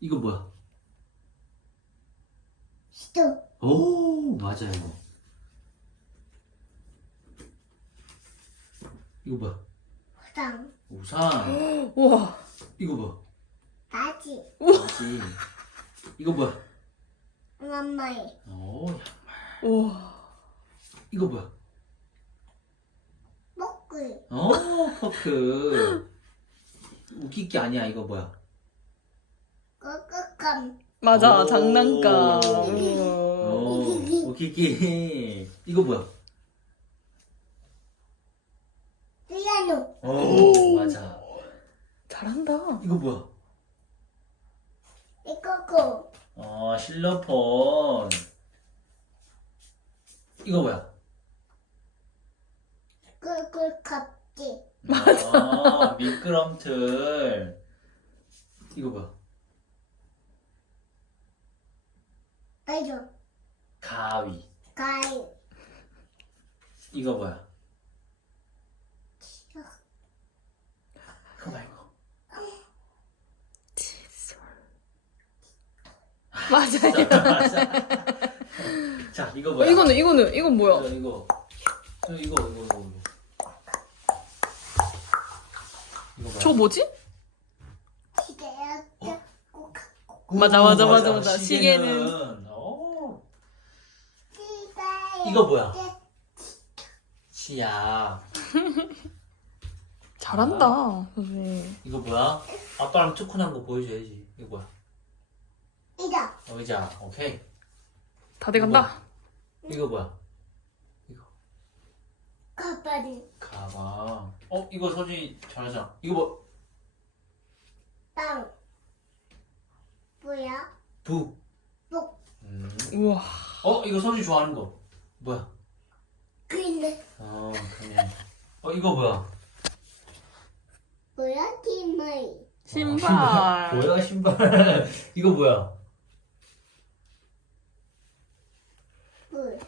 이거 뭐야? 시도. 오, 맞아, 이거. 이거 뭐야? 우상. 우산. 우와. 이거 뭐야? 바지. 바지. 이거 뭐야? 엄마의. 오, 우와. 이거 뭐야? 먹을. 포크. 웃기기 아니야, 이거 뭐야? 끄끄감. 맞아, 오. 장난감. 웃기기. 이거 뭐야? 피아노. 오, 맞아. 잘한다. 이거 뭐야? 이거고. 실로폰. 이거 뭐야? 끄끄갑지. 미끄럼틀. 이거 뭐야? 아이고. 가위. 가위. 이거 뭐야? 그거 말고. 칫솔. 맞아요. 맞아. 자, 이거 뭐야? 이건 뭐야? 이거 뭐야? 저 뭐지? 시계야. 맞아. 시계는. 시계. 이거 뭐야? 치약. 잘한다, 선생님. 이거 뭐야? 아빠랑 투콘한 거 보여줘야지. 이거 뭐야? 이다. 의자. 오케이. 다 돼간다. 이거 뭐야? 가발이. 가방. 이거 서준이 잘하잖아. 이거 뭐? 빵. 뭐야? 북. 목. 우와. 이거 서준이 좋아하는 거. 뭐야? 근데 그냥. 이거 뭐야? 뭐야? 팀의. 신발. 뭐야, 신발. 이거 뭐야? 물.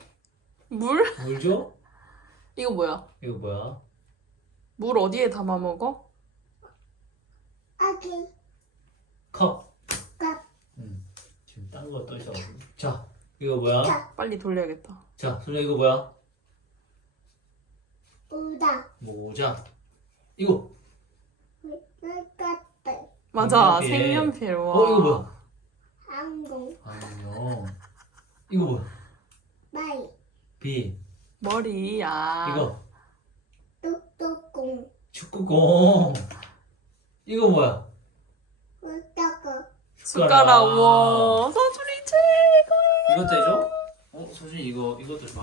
물? 물 줘? 이거 뭐야? 이거 뭐야? 물 어디에 담아 먹어? 아기. 컵. 값. 지금 딴 거 떠 있어가지고. 자, 이거 뭐야? 자. 빨리 돌려야겠다. 자, 소녀 이거 뭐야? 우다. 모자. 이거. 물가들. 맞아, 색연필. 색연필. 와. 이거 뭐야? 항공. 안녕. 이거 뭐야? 마이. 비. 머리. 이거. 똑똑공. 축구공. 이거 뭐야? 우다고. 숟가락. 와. 서준이 최고. 이것도 해줘? 서준이 이것도 좋아.